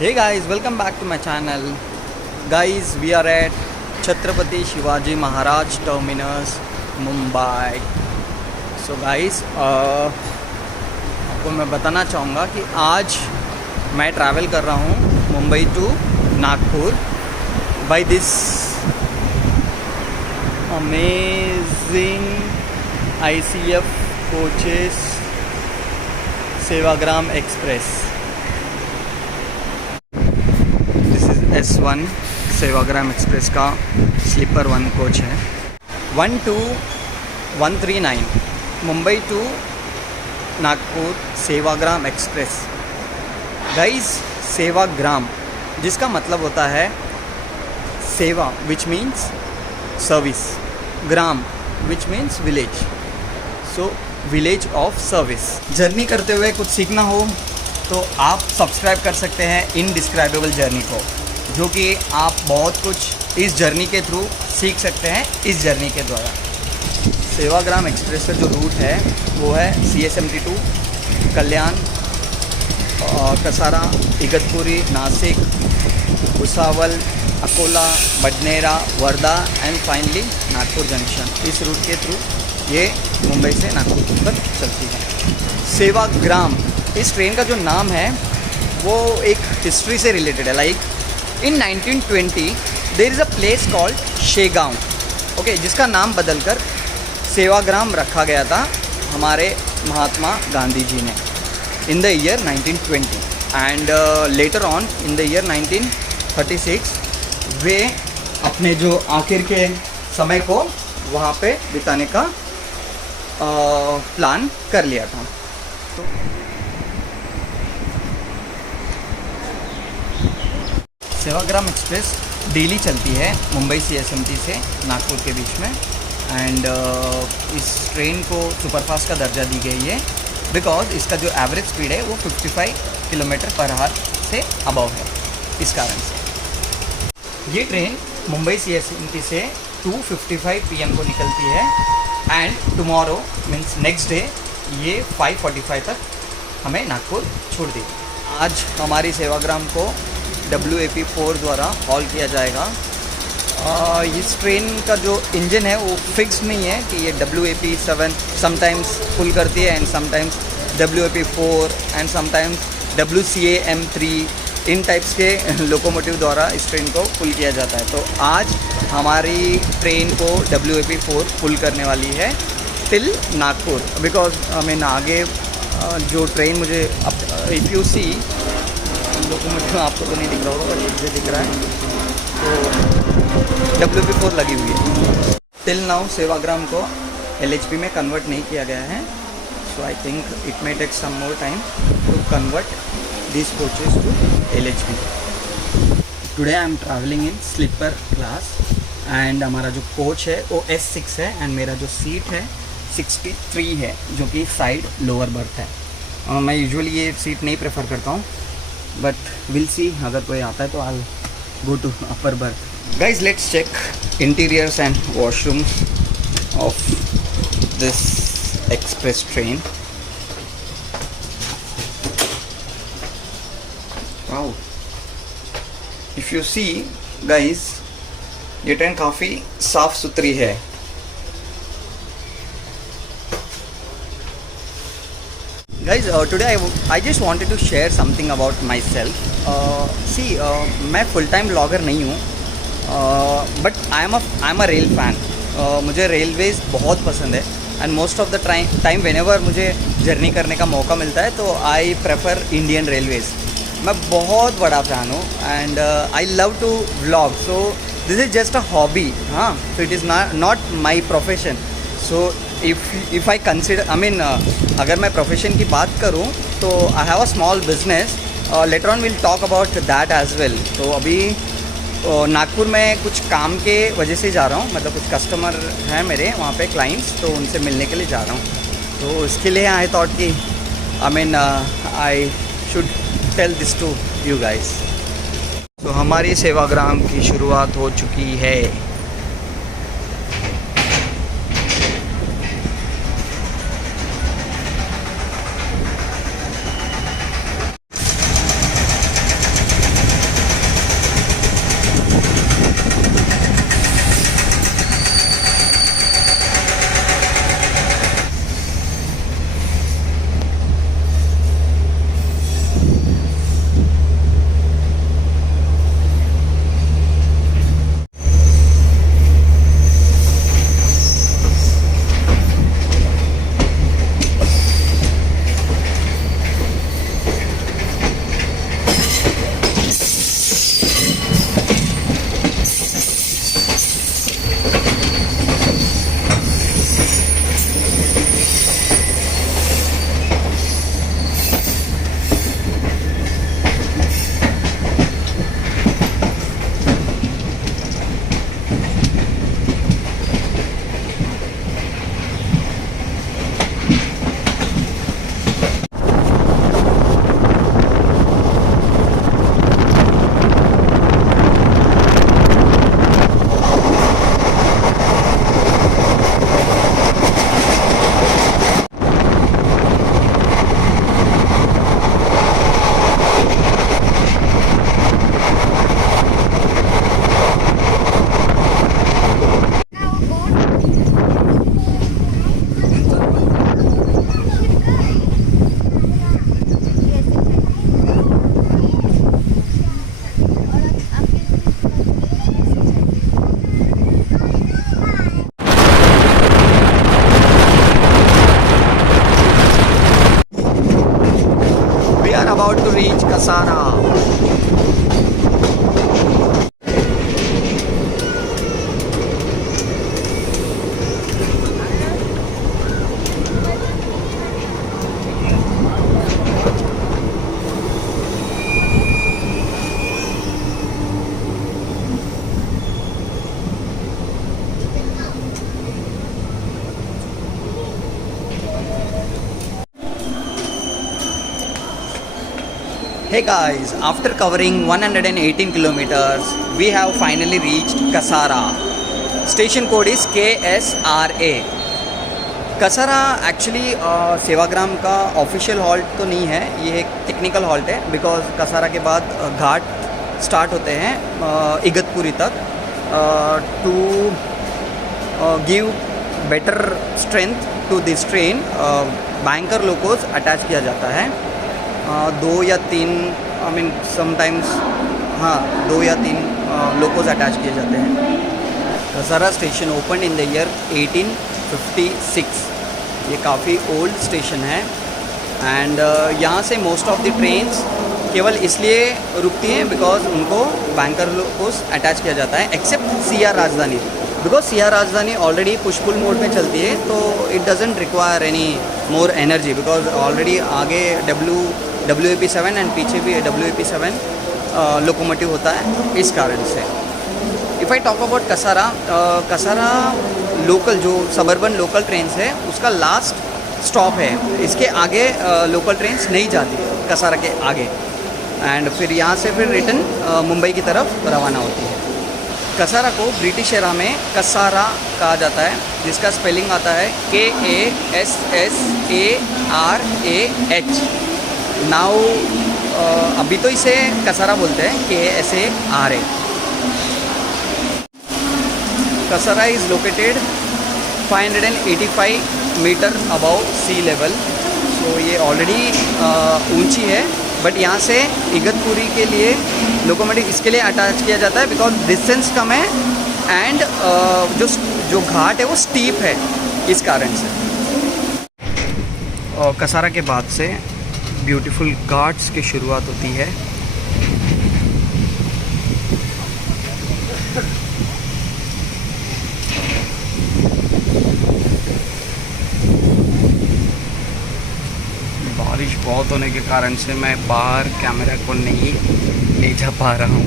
Hey guys, welcome back to my channel. Guys, we are at Chhatrapati Shivaji Maharaj Terminus, Mumbai. So guys, आपको मैं बताना चाहूँगा कि आज मैं ट्रैवल कर रहा हूँ Mumbai to Nagpur by this amazing ICF coaches Sevagram express. S1 Sevagram express का स्लीपर 1 कोच है. 12139 Mumbai to Nagpur Sevagram express. Guys, Sevagram जिसका मतलब होता है सेवा विच मीन्स सर्विस, ग्राम which means village. So village of service. Journey करते हुए कुछ सीखना हो तो आप सब्सक्राइब कर सकते हैं इनडिस्क्राइबेबल जर्नी को, जो कि आप बहुत कुछ इस जर्नी के थ्रू सीख सकते हैं इस जर्नी के द्वारा. सेवाग्राम एक्सप्रेस का जो रूट है वो है CS72 Kalyan, Kasara, Igatpuri, Nashik, Bhusawal, Akola, Badnera, Wardha and finally Nagpur junction. इस रूट के थ्रू ये मुंबई से नागपुर तक चलती है. सेवाग्राम इस ट्रेन का जो नाम है वो एक हिस्ट्री से रिलेटेड है. Like in 1920 there is a place called Shegaon, okay, जिसका नाम बदलकर सेवाग्राम रखा गया था हमारे महात्मा गांधी जी ने in the year 1920. And later on in the year 1936 वे अपने जो आखिर के समय को वहाँ पे बिताने का प्लान कर लिया था. तो सेवाग्राम एक्सप्रेस डेली चलती है मुंबई CSMT से नागपुर के बीच में. एंड इस ट्रेन को सुपरफास्ट का दर्जा दी गई है बिकॉज इसका जो एवरेज स्पीड है वो 55 किलोमीटर पर आवर से अबव है. इस कारण से ये ट्रेन मुंबई CSMT से 2:55 PM को निकलती है and tomorrow means next day ये 5:45 तक हमें नागपुर छोड़ देगी. आज हमारी सेवाग्राम को WAP4 द्वारा हॉल किया जाएगा. इस ट्रेन का जो इंजन है वो फिक्स नहीं है कि ये WAP7 समटाइम्स पुल करती है and sometimes WAP4 and sometimes WCAM3 in types के लोकोमोटिव द्वारा इस ट्रेन को पुल किया जाता है. तो आज हमारी ट्रेन को WAP4 पुल करने वाली है टिल नागपुर बिकॉज आगे जो ट्रेन मुझे इफ़ यू सी लोकोमोटिव आपको तो नहीं दिख रहा होगा बट मुझे दिख रहा है, तो WAP4 लगी हुई है. टिल नाउ सेवाग्राम को LHP में कन्वर्ट नहीं किया गया है. So I think it may take some more time to convert this coaches to LHP. Today I am travelling in sleeper class and हमारा जो कोच है वो S6 है एंड मेरा जो सीट है 63 है जो कि साइड लोअर बर्थ है. मैं यूजुअली ये सीट नहीं प्रेफर करता हूँ बट विल सी, अगर कोई आता है तो I go to upper berth. Guys, let's check interiors and washrooms of this express train. Wow, if you see guys, ये ट्रेन काफ़ी साफ़ सुथरी है. Guys, today I just wanted to share something about myself. See, मैं full time blogger नहीं हूँ but I am a rail fan. मुझे Railways बहुत पसंद है and most of the time whenever मुझे जर्नी करने का मौका मिलता है तो आई प्रेफर इंडियन रेलवेज़. मैं बहुत बड़ा फ़ैन हूँ and I love to vlog. So this is just a hobby. हाँ, so it is not my profession. So if I consider अगर मैं प्रोफेशन की बात करूं तो I have a small business. Later on will talk about that as well. तो अभी नागपुर में कुछ काम के वजह से जा रहा हूं, मतलब कुछ कस्टमर हैं मेरे वहाँ पे क्लाइंट्स, तो उनसे मिलने के लिए जा रहा हूं. तो इसके लिए आई थॉट कि I should tell this to you guys. तो हमारी सेवाग्राम की शुरुआत हो चुकी है. Kasara. Hey guys, after covering 118 kilometers, we have finally reached Kasara. Station code is KSRA. Kasara actually Sevagram का ऑफिशियल हॉल्ट तो नहीं है, ये एक टेक्निकल हॉल्ट है, बिकॉज कसारा के बाद घाट स्टार्ट होते हैं इगतपुरी तक to give better strength to this train. Banker locos attach किया जाता है, 2 या 3 आई मीन समटाइम्स, हाँ 2 या 3 लोकोस अटैच किए जाते हैं। Kasara station open in the year 1856। ये काफ़ी ओल्ड स्टेशन है एंड यहाँ से मोस्ट ऑफ द ट्रेन्स केवल इसलिए रुकती हैं बिकॉज उनको बैंकर लोकोस अटैच किया जाता है, एक्सेप्ट CR राजधानी, बिकॉज CR राजधानी ऑलरेडी पुश पुल मोड में चलती है, तो it doesn't require any more energy because already आगे WAP7 एंड पीछे भी WAP7 लोकोमोटिव होता है, इस कारण से। If I talk about Kasara, Kasara local जो सबर्बन लोकल ट्रेन्स है उसका लास्ट स्टॉप है, इसके आगे लोकल ट्रेन्स नहीं जाती कसारा के आगे, एंड फिर यहाँ से फिर रिटर्न मुंबई की तरफ रवाना होती है। कसारा को ब्रिटिश एरा में कसारा कहा जाता है, जिसका स्पेलिंग आता है KASSARAH। नाउ अभी तो इसे कसारा बोलते हैं, KSARA। Kasara is located 585 metre above sea level, तो ये ऑलरेडी ऊंची है, बट यहाँ से इगतपुरी के लिए लोकोमोटिव इसके लिए अटैच किया जाता है बिकॉज डिस्टेंस कम है एंड जो घाट है वो स्टीप है, इस कारण से। और कसारा के बाद से ब्यूटीफुल घाट्स की शुरुआत होती है। बारिश बहुत होने के कारण से मैं बाहर कैमरा को नहीं ले जा पा रहा हूँ।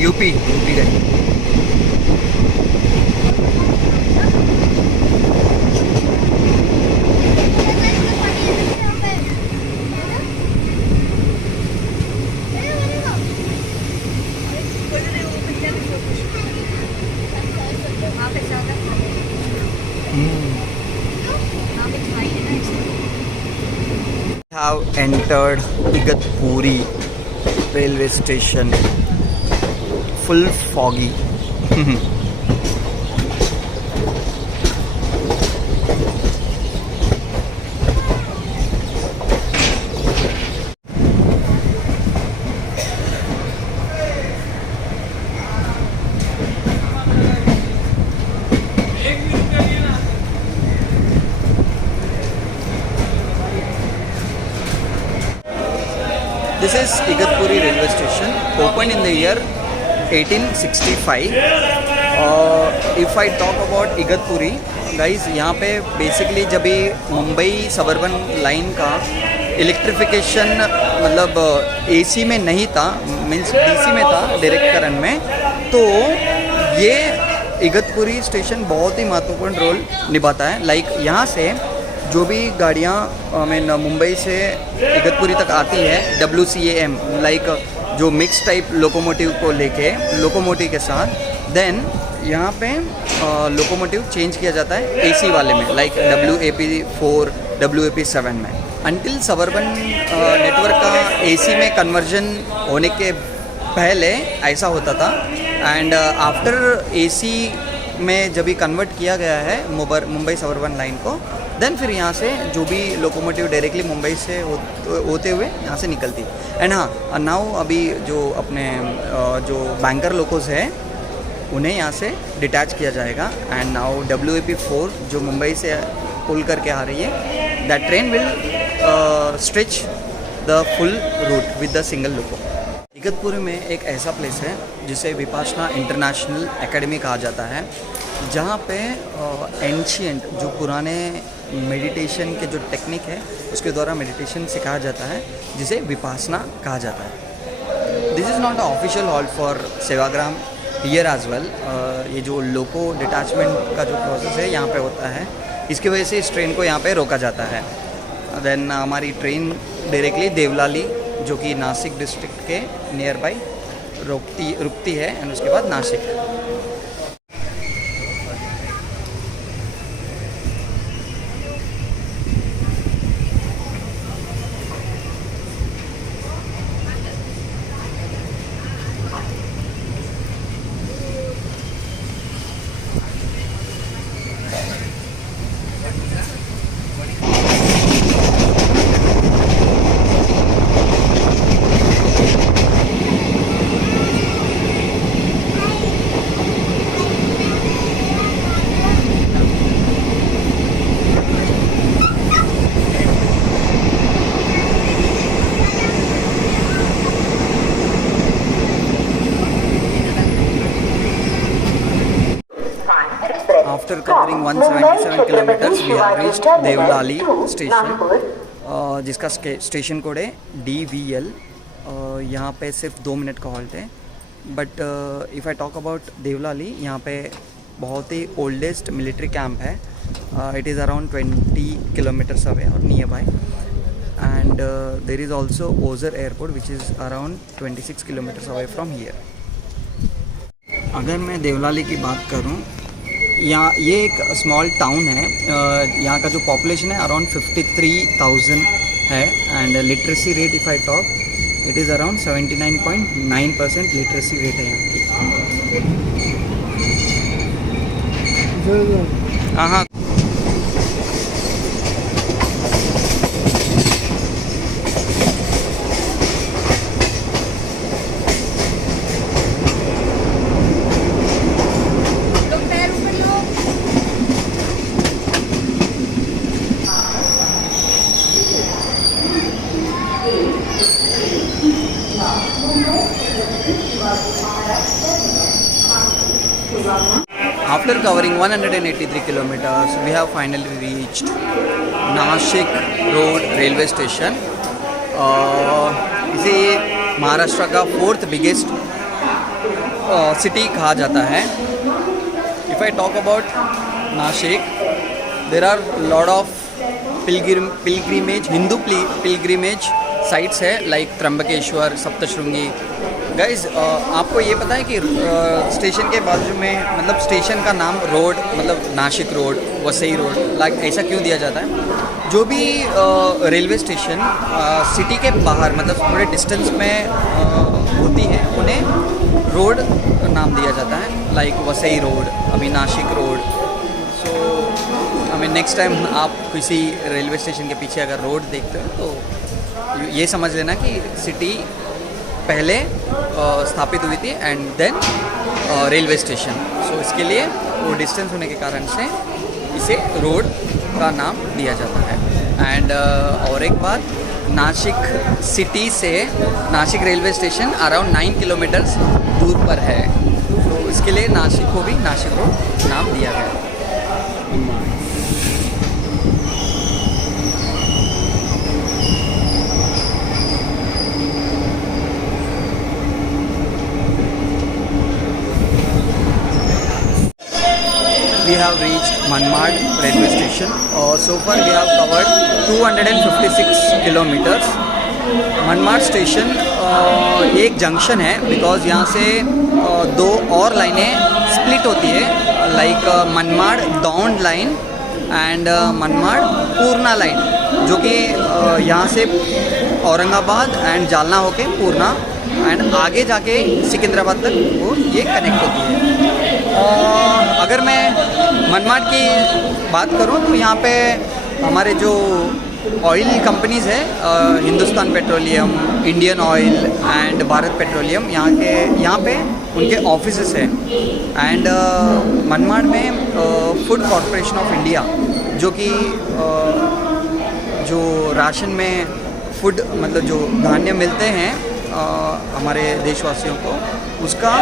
यूपी गए। Have entered Igatpuri railway station. Full foggy. This is Igatpuri railway station, opened in the year 1865. If I talk about Igatpuri guys, यहाँ पे बेसिकली जब भी मुंबई सबर्बन लाइन का इलेक्ट्रिफिकेशन मतलब AC में नहीं था, मीन्स DC में था, डायरेक्ट करंट में, तो ये इगतपुरी स्टेशन बहुत ही महत्वपूर्ण रोल निभाता है। लाइक यहाँ से जो भी गाड़ियाँ आई मीन मुंबई से इगतपुरी तक आती है WCAM, लाइक जो मिक्स टाइप लोकोमोटिव को लेके लोकोमोटिव के साथ, देन यहाँ पे लोकोमोटिव चेंज किया जाता है AC वाले में, लाइक WAP4 WAP7 में। अनटिल सबर्बन नेटवर्क का एसी में कन्वर्जन होने के पहले ऐसा होता था, एंड आफ्टर एसी में जब भी कन्वर्ट किया गया है मुंबई सबर्बन लाइन को, देन फिर यहाँ से जो भी लोकोमोटिव डायरेक्टली मुंबई से होते हुए यहाँ से निकलती। एंड हाँ, नाउ अभी जो अपने जो बैंकर लोकोस है उन्हें यहाँ से डिटैच किया जाएगा, एंड नाउ WAP4 जो मुंबई से पुल करके आ रही है, that train will stretch the full route with the single loco. Igatpuri में एक ऐसा प्लेस है जिसे विपासना इंटरनेशनल एकेडमी कहा जाता है, जहाँ पे एंशियंट जो पुराने मेडिटेशन के जो टेक्निक है उसके द्वारा मेडिटेशन सिखाया जाता है, जिसे विपासना कहा जाता है। This is not a official halt for Sevagram here as well. ये जो लोको डिटैचमेंट का जो प्रोसेस है यहाँ पे होता है, इसकी वजह से इस ट्रेन को यहाँ पे रोका जाता है। देन हमारी ट्रेन डायरेक्टली देवलाली जो कि नासिक डिस्ट्रिक्ट के नियर बाई रुकती है, एंड उसके बाद Nashik. After covering 177 kilometers, we have reached Deolali station, जिसका स्टेशन कोड है DVL। यहाँ पे सिर्फ 2 मिनट का हॉल्ट है, but if I talk about Deolali, यहाँ पे बहुत ही ओल्डेस्ट मिलिट्री कैंप है। It is around 20 kilometres away और nearby, and there is also Ozar airport which is around 26 kilometres away from here. अगर मैं देवलाली की बात करूँ, यहाँ ये एक स्मॉल टाउन है। यहाँ का जो पॉपुलेशन है अराउंड 53,000 है, and literacy rate if I talk, it is around 79.9% literacy rate है यहाँ की। हाँ। After covering 183 kilometers, we have finally reached Nashik road railway station. इसे महाराष्ट्र का 4th बिगेस्ट सिटी कहा जाता है। If I talk about Nashik, there are lot of pilgrimage, Hindu pilgrimage sites है, लाइक त्र्यंबकेश्वर, सप्तशृंगी। गाइज, आपको ये पता है कि स्टेशन के बाजू में, मतलब स्टेशन का नाम रोड, मतलब Nashik road, Vasai road, like ऐसा क्यों दिया जाता है? जो भी रेलवे स्टेशन सिटी के बाहर, मतलब थोड़े डिस्टेंस में होती है, उन्हें रोड नाम दिया जाता है, लाइक वसई रोड, अभी नासिक रोड। सो हमें नेक्स्ट टाइम आप किसी रेलवे स्टेशन के पीछे अगर रोड देखते हो तो ये समझ लेना कि सिटी पहले स्थापित हुई थी एंड देन रेलवे स्टेशन। सो इसके लिए वो डिस्टेंस होने के कारण से इसे रोड का नाम दिया जाता है। एंड और एक बात, नासिक सिटी से Nashik railway station around 9 kilometres दूर पर है, तो इसके लिए नासिक को भी नासिक रोड नाम दिया गया है। We have reached Manmad railway station. So far we have covered 256 kilometers. Manmad station एक जंक्शन है, बिकॉज यहाँ से 2 और लाइनें स्प्लिट होती है, like Manmad Daund line and Manmad Purna line, जो कि यहाँ से औरंगाबाद एंड जालना होके पूर्णा एंड आगे जाके सिकंदराबाद तक वो ये कनेक्ट होती है। अगर मैं मनमाड़ की बात करूँ तो यहाँ पे हमारे जो ऑयल कंपनीज़ है, Hindustan petroleum, Indian oil and Bharat petroleum, यहाँ पे उनके ऑफिसेस हैं। एंड मनमाड़ में फूड कॉरपोरेशन ऑफ इंडिया, जो कि जो राशन में फूड मतलब जो धान्य मिलते हैं हमारे देशवासियों को, उसका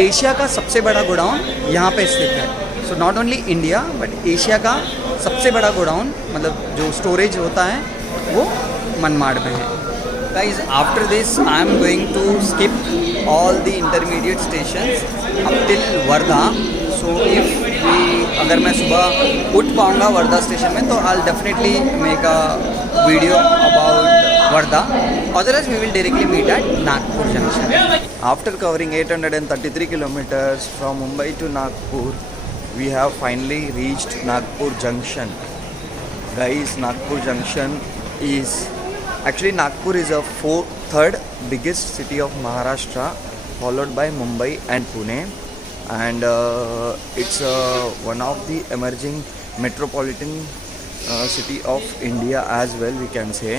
एशिया का सबसे बड़ा गोडाउन यहाँ पे स्थित है। So not only India but Asia का सबसे बड़ा गोडाउन मतलब जो स्टोरेज होता है वो मनमाड़ में है। Guys after this I am going to skip all the intermediate stations up till Wardha. So अगर मैं सुबह उठ पाऊँगा वर्धा स्टेशन में तो I definitely make a video about Varda. Otherwise, we will directly meet at Nagpur Junction. After covering 833 kilometers from Mumbai to Nagpur, we have finally reached Nagpur Junction. Guys, Nagpur Junction is actually Nagpur is a third biggest city of Maharashtra, followed by Mumbai and Pune, and it's one of the emerging metropolitan city of India as well, we can say.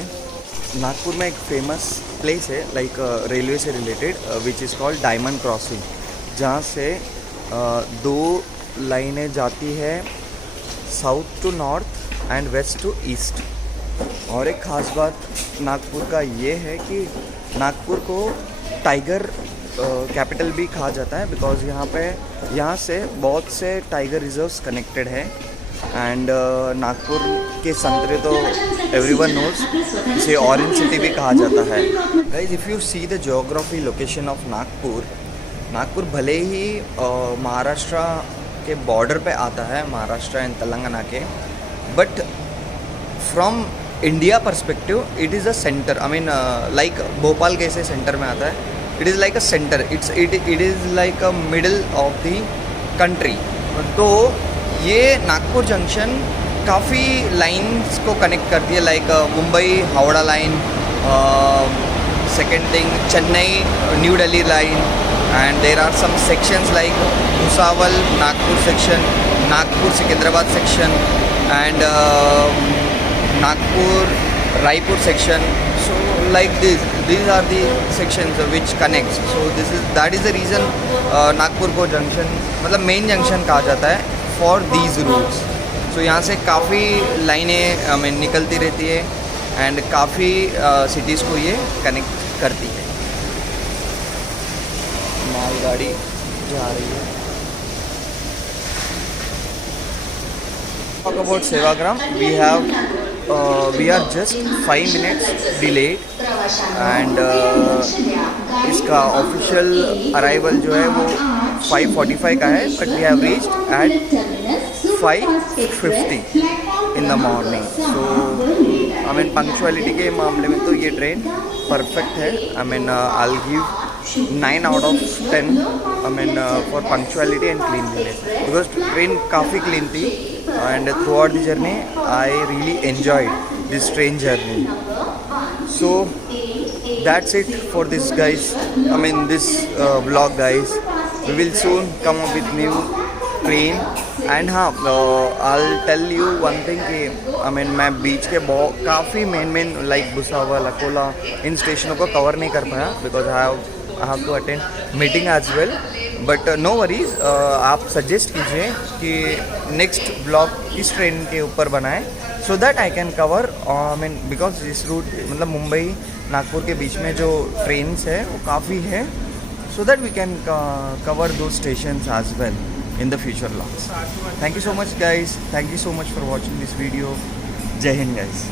Nagpur में एक famous place है like railway से related which is called diamond crossing, जहाँ से दो लाइनें जाती है south to north and west to east. और एक ख़ास बात नागपुर का ये है कि नागपुर को टाइगर कैपिटल भी कहा जाता है, बिकॉज यहाँ से बहुत से टाइगर रिजर्व्स कनेक्टेड है। एंड नागपुर के संतरे तो एवरीवन नोज, इसे ऑरेंज सिटी भी कहा जाता है। Guys if you see the geography location of Nagpur भले ही महाराष्ट्र के बॉर्डर पे आता है, महाराष्ट्र एंड तेलंगाना के, but from India perspective it is a centre. I mean like Bhopal कैसे सेंटर में आता है, it is like a centre, it is like a middle of the country. तो ये नागपुर जंक्शन काफ़ी लाइंस को कनेक्ट करती है, like Mumbai Howrah line, second thing Chennai New Delhi line, and there are some sections like Bhusawal Nagpur section, Nagpur Secunderabad section, and Nagpur Raipur section. So like these are the sections which connects. So that is the reason Nagpur को junction मतलब main junction कहा जाता है for these roots. सो यहाँ से काफ़ी लाइनें निकलती रहती है एंड काफ़ी सिटीज़ को ये कनेक्ट करती है. मालगाड़ी जा रही है. Talk about Sevagram. We are just 5 minutes delayed and इसका ऑफिशियल अराइवल जो है वो 5:45 का है, but we have reached at 5:50 in the morning. So I mean punctuality के मामले में तो ये ट्रेन परफेक्ट है. I mean I will give 9 out of 10 I mean for punctuality and cleanliness, because train काफ़ी क्लीन थी and throughout the journey I really enjoyed this train journey. So that's it for this guys, I mean this vlog guys. We will soon come up with new train and I'll tell you one thing कि I mean मैं बीच के काफ़ी main like Bhusawal Akola इन स्टेशनों को cover नहीं कर पाया because I have to attend meeting as well. But no worries, आप सजेस्ट कीजिए कि नेक्स्ट ब्लॉग किस ट्रेन के ऊपर बनाएं so that I can cover. I mean because इस रूट मतलब मुंबई नागपुर के बीच में जो ट्रेन्स है वो काफ़ी है, so that we can cover दो stations as well in the future vlogs. Thank you so much guys, thank you so much for watching this video. जय हिंद गाइज.